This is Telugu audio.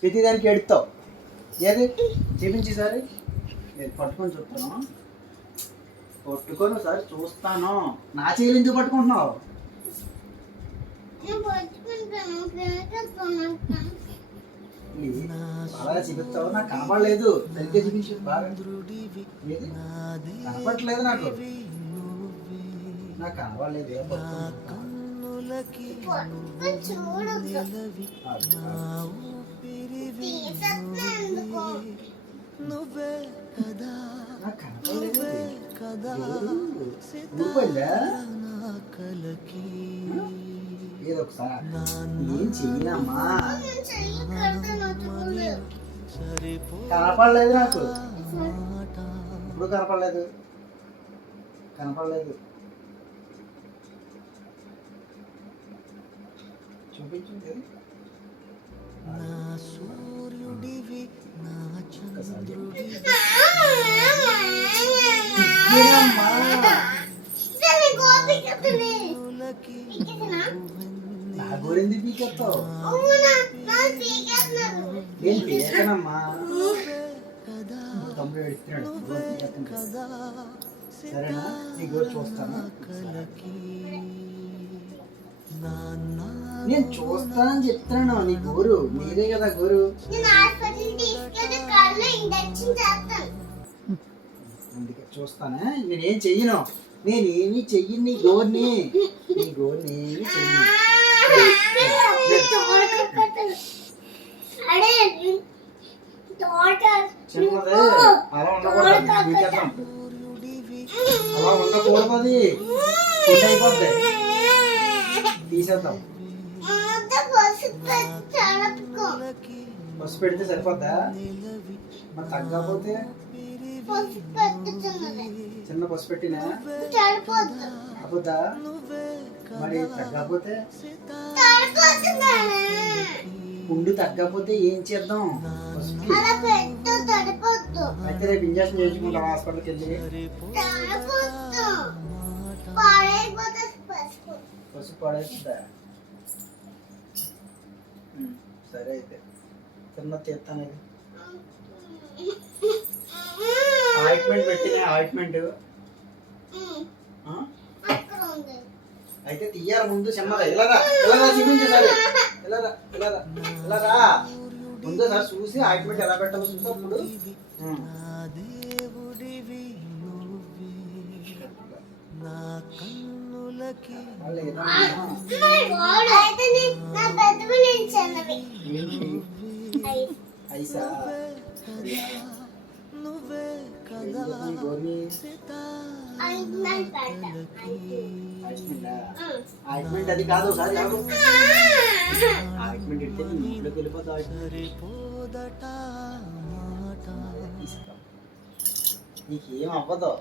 ప్రతిదానికి ఎడుతావు. ఏది చూపించి సరే, నేను పట్టుకొని చూస్తాను. పట్టుకొని ఒకసారి చూస్తాను. నా చేతులు ఎందుకు పట్టుకుంటున్నావు? బాగా చూపిస్తావు. నాకు కనపడలేదు. సరిగ్గా చూపించు. బాగా ఏది కనపడట్లేదు. నాకు కనపడలేదు. ఏం ఏదో ఒకసారి ఏం చెయ్యనమ్మా. కనపడలేదు. నాకు ఇప్పుడు కనపడలేదు. చూపించింది. నా గోరెంది పీకెత్తావు? నేను పీకనమ్మా. తమ్ముడు ఎడుతున్నాడు. సరేనా? నీ గోరు చూస్తాను. నేను చూస్తానని చెప్తున్నాను. నీ గోరు నీదే కదా. గోరు అందుకే చూస్తానే. నేనేం చెయ్యను. నేనేమి చెయ్యను. నీ గోరుని ఏమి చెయ్యను. చిన్నదే అలా ఉండకూడదు. అలా ఉండకూడదు. అది ఫుడ్ అయిపోద్ది. తీసేద్దాం. పసుపు పెడితే సరిపోద్దా? మరి తగ్గకపోతే చిన్న పసుపు పెట్టినా సరిపోద్దా? మరి తగ్గకపోతే పుండు తగ్గకపోతే ఏం చేద్దాం? అయితే రేపు ఇంజక్షన్ చేయించుకుంటాం హాస్పిటల్కి వెళ్ళి. పసుపు పడేస్తుందా? సరే అయితే చిన్న తీస్తాను. ఇది ఆయింట్మెంట్ పెట్టిన ఆయింట్మెంట్ అయితే తీయాలి. ముందు చిన్నదా ఇలాగా చూపించు. సరే ఇలాగా ముందు సార్ చూసి ఆయింట్మెంట్ ఎలా పెట్టాలో చూసి అప్పుడు ఐసా ఆయింట్మెంట్ అది కాదు. ఒకసారి ఆయింట్మెంట్ ఇస్తే ఇంట్లోకి వెళ్ళిపోతా. నీకేం అవ్వదు.